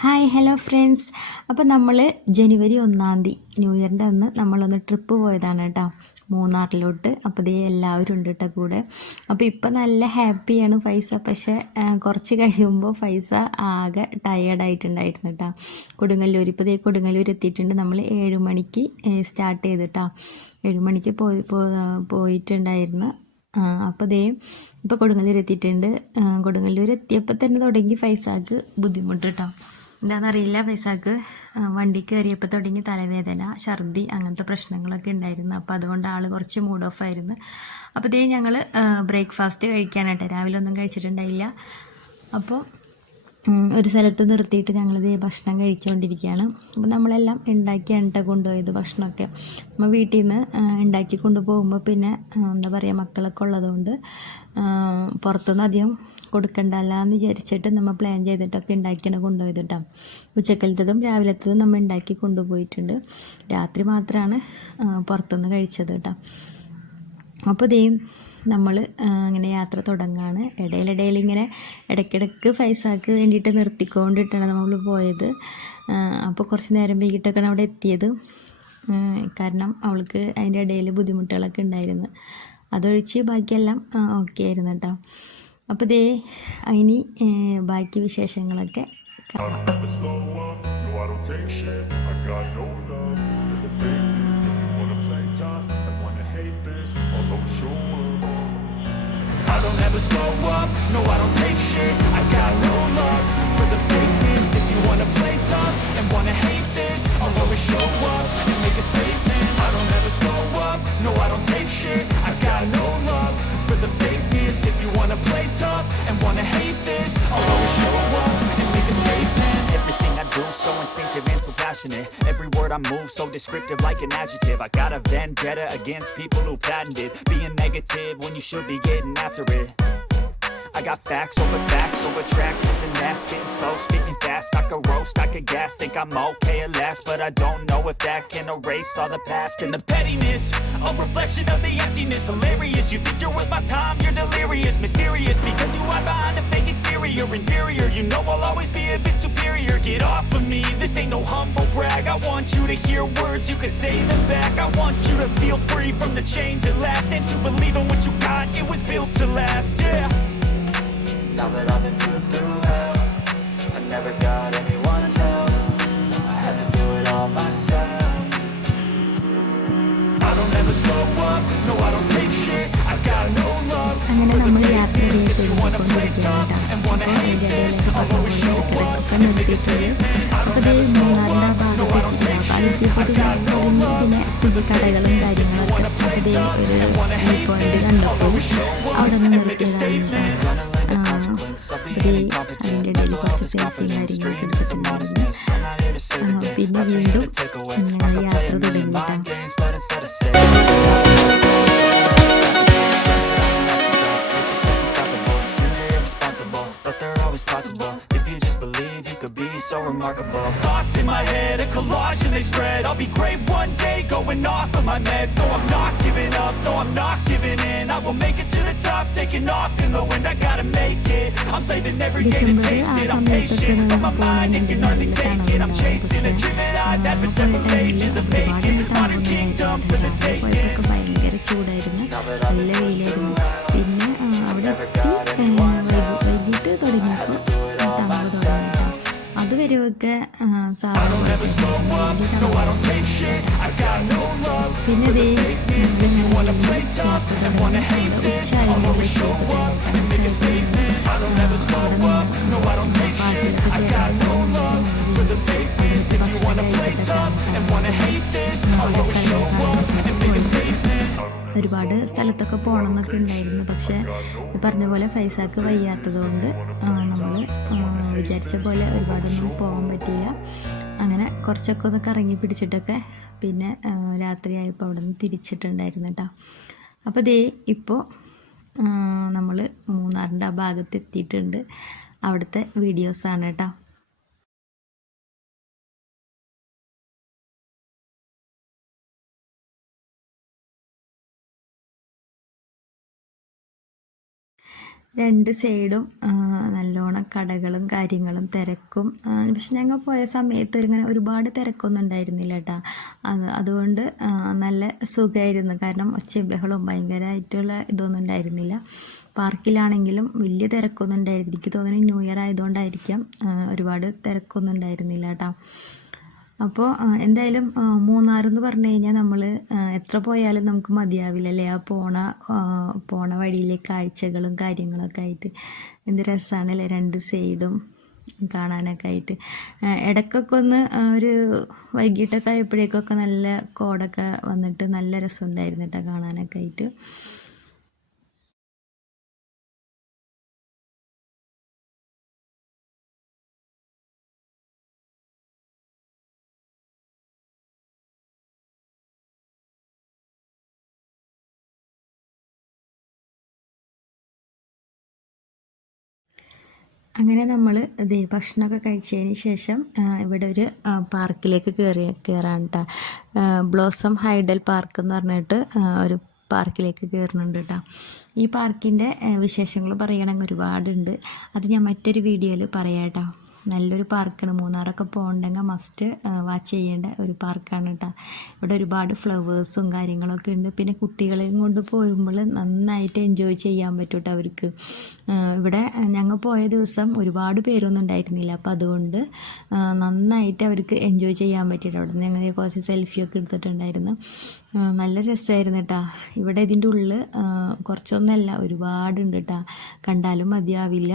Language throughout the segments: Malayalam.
Hi hello friends. അപ്പോൾ നമ്മൾ ജനുവരി 1 ന്യൂ ഇയറിൻ്റെ അന്ന് നമ്മളൊന്ന് ട്രിപ്പ് പോയതാണ് കേട്ടോ, മൂന്നാറിലോട്ട്. അപ്പോൾ ഇതേ എല്ലാവരും ഉണ്ട് കേട്ടോ കൂടെ. അപ്പോൾ ഇപ്പം നല്ല ഹാപ്പിയാണ് ഫൈസ. പക്ഷേ കുറച്ച് കഴിയുമ്പോൾ ഫൈസ ആകെ ടയേർഡായിട്ടുണ്ടായിരുന്നു കേട്ടോ. കൊടുങ്ങല്ലൂർ, ഇപ്പോൾ ഇതേ കൊടുങ്ങല്ലൂർ എത്തിയിട്ടുണ്ട്. നമ്മൾ 7 മണിക്ക് സ്റ്റാർട്ട് ചെയ്തിട്ടാ, 7 മണിക്ക് പോയിട്ടുണ്ടായിരുന്നു. അപ്പോൾ ദേ ഇപ്പോൾ കൊടുങ്ങല്ലൂർ എത്തിയിട്ടുണ്ട്. കൊടുങ്ങല്ലൂർ എത്തിയപ്പോൾ തന്നെ തുടങ്ങി ഫൈസാക്ക് ബുദ്ധിമുട്ട് കേട്ടോ. എന്താണെന്നറിയില്ല, ഫൈസാക്ക് വണ്ടി കയറിയപ്പോൾ തുടങ്ങി തലവേദന, ഛർദി, അങ്ങനത്തെ പ്രശ്നങ്ങളൊക്കെ ഉണ്ടായിരുന്നു. അപ്പോൾ അതുകൊണ്ട് ആൾ കുറച്ച് മൂഡ് ഓഫ് ആയിരുന്നു. അപ്പോൾ ദേ ഞങ്ങൾ ബ്രേക്ക്ഫാസ്റ്റ് കഴിക്കാനായിട്ട് രാവിലെ ഒന്നും കഴിച്ചിട്ടുണ്ടായില്ല. അപ്പോൾ ഒരു സ്ഥലത്ത് നിർത്തിയിട്ട് ഞങ്ങളിത് ഭക്ഷണം കഴിച്ചുകൊണ്ടിരിക്കുകയാണ്. അപ്പോൾ നമ്മളെല്ലാം ഉണ്ടാക്കിയാണ് കേട്ടോ കൊണ്ടുപോയത് ഭക്ഷണമൊക്കെ. നമ്മൾ വീട്ടിൽ നിന്ന് ഉണ്ടാക്കി കൊണ്ടുപോകുമ്പോൾ പിന്നെ എന്താ പറയുക, മക്കളൊക്കെ ഉള്ളതുകൊണ്ട് പുറത്തുനിന്ന് അധികം കൊടുക്കണ്ടല്ല എന്ന് വിചാരിച്ചിട്ട് നമ്മൾ പ്ലാൻ ചെയ്തിട്ടൊക്കെ ഉണ്ടാക്കിയാണ് കൊണ്ടുപോയത് കേട്ടോ. ഉച്ചക്കലത്തതും രാവിലത്തതും നമ്മൾ ഉണ്ടാക്കി കൊണ്ടുപോയിട്ടുണ്ട്. രാത്രി മാത്രമാണ് പുറത്തുനിന്ന് കഴിച്ചത് കേട്ടോ. അപ്പോൾ നമ്മൾ ഇങ്ങനെ യാത്ര തുടങ്ങുകയാണ്. ഇടയിലിടയിൽ ഇങ്ങനെ ഇടയ്ക്കിടയ്ക്ക് ഫൈസാക്ക് വേണ്ടിയിട്ട് നിർത്തിക്കൊണ്ടിട്ടാണ് നമ്മൾ പോയത്. അപ്പോൾ കുറച്ച് നേരം വൈകിട്ടൊക്കെയാണ് അവിടെ എത്തിയത്. കാരണം അവൾക്ക് അതിൻ്റെ ഇടയിൽ ബുദ്ധിമുട്ടുകളൊക്കെ ഉണ്ടായിരുന്നു. അതൊഴിച്ച് ബാക്കിയെല്ലാം ഓക്കെ ആയിരുന്നു കേട്ടോ. അപ്പോൾ അതിന് ബാക്കി വിശേഷങ്ങളൊക്കെ I don't ever slow up, no I don't take shit. I got no love for the fakeness. If you wanna play tough and wanna hate this, I'll always show up and make a statement. I don't ever slow up, no I don't take shit. I got no love for the fakeness. If you wanna play tough and wanna hate this, I'll always show up and make a statement. Everything I do so instinctive and so passionate. Every word I move so descriptive like an adjective. I got a vendetta against people who patented being negative when you should be getting after it. I got facts over tracks, this and that. Spitting slow, speaking fast, I could roast, I could gas. Think I'm okay at last, but I don't know if that can erase all the past. And the pettiness, a reflection of the emptiness. Hilarious, you think you're worth my time, you're delirious. Mysterious, because you hide behind a fake exterior. Inferior, you know I'll always be a bit superior. Get off of me, this ain't no humble brag. I want you to hear words, you can say them back. I want you to feel free from the chains that last, and to believe in what you got, it was built to last, yeah. Now that I've been through hell, I never got anyone's help. I had to do it all myself. I don't ever slow up, no I don't take shit. I got no love for the fakeness. If you wanna play tough and wanna hate this, I'll always show up and make a statement. I don't ever slow up, no I don't take shit. I got no love for the fakeness. If you wanna play tough and wanna hate this, I'll always show up and make a statement. അതിൻ്റെ ഇടയിൽ കുറച്ച് സെൽഫിയും കാര്യങ്ങളൊക്കെ എടുത്തിട്ടുണ്ടായിരുന്നു. പിന്നെ വീണ്ടും ഞങ്ങൾ യാത്ര തുടങ്ങിയിട്ടാണ്. So remarkable. Thoughts in my head, a collage and they spread. I'll be great one day, going off of my meds. No, I'm not giving up, no, I'm not giving in. I will make it to the top, taking off in the wind. I gotta make it, I'm saving every day to taste it. I'm patient, but my mind, it can hardly take it. I'm chasing a dream that I've had for several ages. A vacant, modern kingdom for the taking. ഭയങ്കര ചൂടായിരുന്നു, നല്ല വെയിലായിരുന്നു. പിന്നെ അവിടെ എത്തി വൈകിട്ട് തുടങ്ങിയപ്പോൾ തണുപ്പ് തുടങ്ങി. അതുവരെയൊക്കെ സാധാരണ. പിന്നെ ഒരുപാട് സ്ഥലത്തൊക്കെ പോകണം എന്നൊക്കെ ഉണ്ടായിരുന്നു. പക്ഷേ പറഞ്ഞ പോലെ ഫൈസാക്ക് വയ്യാത്തത് കൊണ്ട് നമ്മൾ വിചാരിച്ച പോലെ ഒരുപാടൊന്നും പോകാൻ പറ്റിയില്ല. അങ്ങനെ കുറച്ചൊക്കെ ഒന്ന് കറങ്ങി പിടിച്ചിട്ടൊക്കെ പിന്നെ രാത്രിയായപ്പോൾ അവിടെ നിന്ന് തിരിച്ചിട്ടുണ്ടായിരുന്നു കേട്ടോ. അപ്പോൾ ഇപ്പോൾ നമ്മൾ മൂന്നാറിൻ്റെ ആ ഭാഗത്ത് എത്തിയിട്ടുണ്ട്. അവിടുത്തെ വീഡിയോസാണ് കേട്ടോ. രണ്ട് സൈഡും നല്ലോണം കടകളും കാര്യങ്ങളും തിരക്കും. പക്ഷെ ഞങ്ങൾ പോയ സമയത്ത് ഇങ്ങനെ ഒരുപാട് തിരക്കൊന്നും ഉണ്ടായിരുന്നില്ല കേട്ടോ. അതുകൊണ്ട് നല്ല സുഖമായിരുന്നു. കാരണം ഒച്ചയും ബഹളവും ഭയങ്കരമായിട്ടുള്ള ഇതൊന്നും ഉണ്ടായിരുന്നില്ല. പാർക്കിലാണെങ്കിലും വലിയ തിരക്കൊന്നും ഉണ്ടായിരുന്നില്ല. എനിക്ക് തോന്നുന്നു ന്യൂ ഇയർ ആയതുകൊണ്ടായിരിക്കാം ഒരുപാട് തിരക്കൊന്നും ഉണ്ടായിരുന്നില്ല കേട്ടോ. അപ്പോൾ എന്തായാലും മൂന്നാറെന്ന് പറഞ്ഞു കഴിഞ്ഞാൽ നമ്മൾ എത്ര പോയാലും നമുക്ക് മതിയാവില്ല അല്ലേ. ആ പോണ വഴിയിലെ കാഴ്ചകളും കാര്യങ്ങളൊക്കെ ആയിട്ട് എന്ത് രസമാണല്ലേ, രണ്ട് സൈഡും കാണാനൊക്കെ ആയിട്ട്. ഇടയ്ക്കൊക്കെ ഒന്ന് ഒരു വൈകിട്ടൊക്കെ ആയപ്പോഴേക്കൊക്കെ നല്ല കോടൊക്കെ വന്നിട്ട് നല്ല രസമുണ്ടായിരുന്നു കേട്ടോ കാണാനൊക്കെ ആയിട്ട്. അങ്ങനെ നമ്മൾ ഇതേ ഭക്ഷണമൊക്കെ കഴിച്ചതിന് ശേഷം ഇവിടെ ഒരു പാർക്കിലേക്ക് കയറാൻ കേട്ടോ. ബ്ലോസം ഹൈഡൽ പാർക്ക് എന്ന് പറഞ്ഞിട്ട് ഒരു പാർക്കിലേക്ക് കയറുന്നുണ്ട് കേട്ടോ. ഈ പാർക്കിൻ്റെ വിശേഷങ്ങൾ പറയണമെങ്കിൽ ഒരുപാടുണ്ട്. അത് ഞാൻ മറ്റൊരു വീഡിയോയിൽ പറയാം കേട്ടോ. നല്ലൊരു പാർക്കാണ്. മൂന്നാറൊക്കെ പോകണമെങ്കിൽ മസ്റ്റ് വാച്ച് ചെയ്യേണ്ട ഒരു പാർക്കാണ് കേട്ടോ. ഇവിടെ ഒരുപാട് ഫ്ലവേഴ്സും കാര്യങ്ങളൊക്കെ ഉണ്ട്. പിന്നെ കുട്ടികളെയും കൊണ്ട് പോകുമ്പോൾ നന്നായിട്ട് എൻജോയ് ചെയ്യാൻ പറ്റും കേട്ടോ അവർക്ക്. ഇവിടെ ഞങ്ങൾ പോയ ദിവസം ഒരുപാട് പേരൊന്നും ഉണ്ടായിരുന്നില്ല. അപ്പോൾ അതുകൊണ്ട് നന്നായിട്ട് അവർക്ക് എൻജോയ് ചെയ്യാൻ പറ്റിയിട്ട് അവിടെ ഞങ്ങൾ കുറച്ച് സെൽഫിയൊക്കെ എടുത്തിട്ടുണ്ടായിരുന്നു. നല്ല രസമായിരുന്നു കേട്ടോ. ഇവിടെ ഇതിൻ്റെ ഉള്ളിൽ കുറച്ചൊന്നല്ല, ഒരുപാടുണ്ട് കേട്ടോ. കണ്ടാലും മതിയാവില്ല.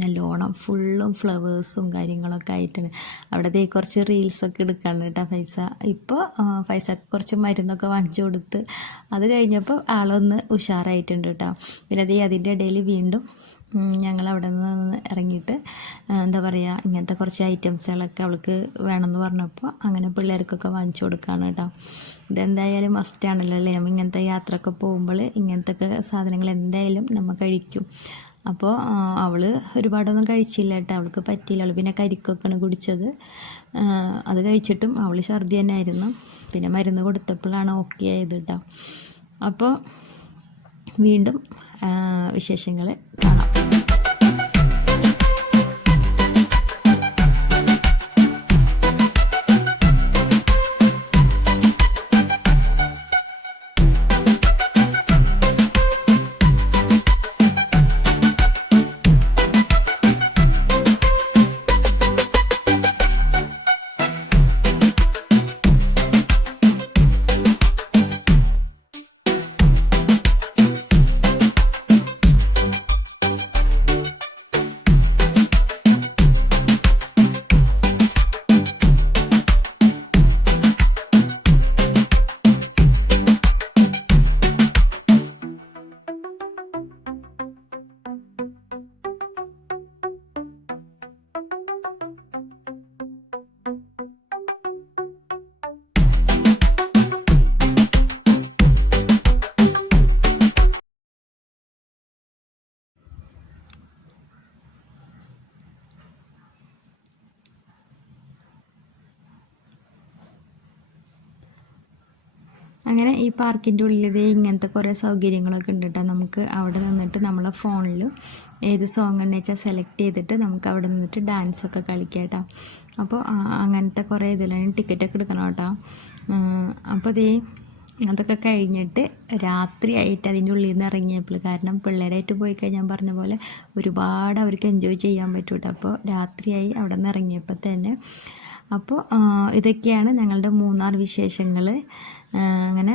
നല്ലോണം ഫുള്ളും ഫ്ലവേഴ്സും കാര്യങ്ങളൊക്കെ ആയിട്ടാണ്. അവിടെ കുറച്ച് റീൽസൊക്കെ എടുക്കാണ് കേട്ടോ ഫൈസ. ഇപ്പോൾ ഫൈസ കുറച്ച് മരുന്നൊക്കെ വാങ്ങിച്ചു കൊടുത്ത് അത് കഴിഞ്ഞപ്പോൾ ആളൊന്ന് ഉഷാറായിട്ടുണ്ട് കേട്ടോ. പിന്നെ അതിൻ്റെ ഇടയിൽ വീണ്ടും ഞങ്ങൾ അവിടെ നിന്ന് ഇറങ്ങിയിട്ട് എന്താ പറയുക, ഇങ്ങനത്തെ കുറച്ച് ഐറ്റംസുകളൊക്കെ അവൾക്ക് വേണമെന്ന് പറഞ്ഞപ്പോൾ അങ്ങനെ പിള്ളേർക്കൊക്കെ വാങ്ങിച്ചു കൊടുക്കുകയാണ് കേട്ടോ. ഇതെന്തായാലും മസ്റ്റാണല്ലോ അല്ലേ. നമ്മൾ ഇങ്ങനത്തെ യാത്രയൊക്കെ പോകുമ്പോൾ ഇങ്ങനത്തെ സാധനങ്ങൾ എന്തായാലും നമ്മൾ കഴിക്കും. അപ്പോൾ അവൾ ഒരുപാടൊന്നും കഴിച്ചില്ല കേട്ടോ. അവൾക്ക് പറ്റിയില്ല. അവൾ പിന്നെ കരിക്കൊക്കെയാണ് കുടിച്ചത്. അത് കഴിച്ചിട്ടും അവൾ ഛർദി തന്നെ ആയിരുന്നു. പിന്നെ മരുന്ന് കൊടുത്തപ്പോഴാണ് ഓക്കെ ആയത് കേട്ടോ. അപ്പോൾ വീണ്ടും വിശേഷങ്ങൾ കാണാം. അങ്ങനെ ഈ പാർക്കിൻ്റെ ഉള്ളിൽ ഇങ്ങനത്തെ കുറേ സൗകര്യങ്ങളൊക്കെ ഉണ്ട് കേട്ടോ. നമുക്ക് അവിടെ നിന്നിട്ട് നമ്മളെ ഫോണിൽ ഏത് സോങ് എന്ന് വെച്ചാൽ സെലക്ട് ചെയ്തിട്ട് നമുക്ക് അവിടെ നിന്നിട്ട് ഡാൻസൊക്കെ കളിക്കാം കേട്ടോ. അപ്പോൾ അങ്ങനത്തെ കുറേ ഇതിലാണ് ടിക്കറ്റൊക്കെ എടുക്കണം കേട്ടോ. അപ്പോൾ അതൊക്കെ കഴിഞ്ഞിട്ട് രാത്രിയായിട്ട് അതിൻ്റെ ഉള്ളിൽ നിന്ന് ഇറങ്ങിയപ്പോൾ, കാരണം പിള്ളേരായിട്ട് പോയി കഴിഞ്ഞാൽ പറഞ്ഞ പോലെ ഒരുപാട് അവർക്ക് എൻജോയ് ചെയ്യാൻ പറ്റും കേട്ടോ. അപ്പോൾ രാത്രിയായി അവിടെ നിന്ന് ഇറങ്ങിയപ്പോൾ തന്നെ. അപ്പോൾ ഇതൊക്കെയാണ് ഞങ്ങളുടെ മൂന്നാർ വിശേഷങ്ങൾ. അങ്ങനെ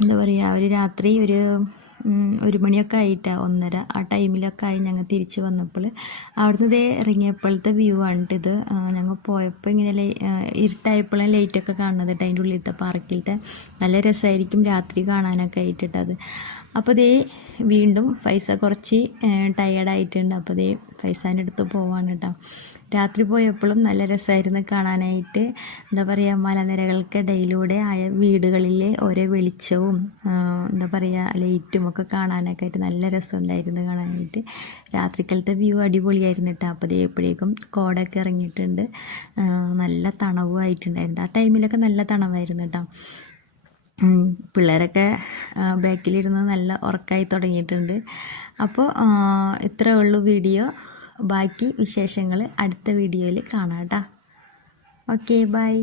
എന്താ പറയുക, ഒരു രാത്രി ഒരു മണിയൊക്കെ ആയിട്ടാണ്, 1:30 ആ ടൈമിലൊക്കെ ആയി ഞങ്ങൾ തിരിച്ച് വന്നപ്പോൾ. അവിടുന്ന് ഇറങ്ങിയപ്പോഴത്തെ വ്യൂ ആണ് ഇത്. ഞങ്ങൾ പോയപ്പോൾ ഇങ്ങനെ ഇരുട്ടായപ്പോഴും ലൈറ്റൊക്കെ കാണുന്നത് കേട്ടോ അതിൻ്റെ ഉള്ളിലത്തെ പാർക്കിലത്തെ. നല്ല രസമായിരിക്കും രാത്രി കാണാനൊക്കെ ആയിട്ടിട്ടത്. അപ്പോൾ വീണ്ടും പൈസ കുറച്ച് ടയേർഡായിട്ടുണ്ട്. അപ്പോൾ പൈസേൻ്റെ അടുത്ത് പോവാണ് കേട്ടോ. രാത്രി പോയപ്പോഴും നല്ല രസമായിരുന്നു കാണാനായിട്ട്. എന്താ പറയുക, മലനിരകൾക്കിടയിലൂടെ ആയ വീടുകളിലെ ഓരോ വെളിച്ചവും എന്താ പറയുക ലൈറ്റും ഒക്കെ കാണാനൊക്കെ ആയിട്ട് നല്ല രസമുണ്ടായിരുന്നു കാണാനായിട്ട്. രാത്രിക്കാലത്തെ വ്യൂ അടിപൊളിയായിരുന്നു കേട്ടോ. അപ്പോൾ എപ്പോഴേക്കും കോടൊക്കെ ഇറങ്ങിയിട്ടുണ്ട്. നല്ല തണവുമായിട്ടുണ്ടായിരുന്നു. ആ ടൈമിലൊക്കെ നല്ല തണവായിരുന്നു കേട്ടോ. പിള്ളേരൊക്കെ ബാക്കിലിരുന്ന് നല്ല ഉറക്കമായി തുടങ്ങിയിട്ടുണ്ട്. അപ്പോൾ ഇത്രയേ ഉള്ളൂ വീഡിയോ. ബാക്കി വിശേഷങ്ങൾ അടുത്ത വീഡിയോയിൽ കാണാം കേട്ടോ. Okay, by.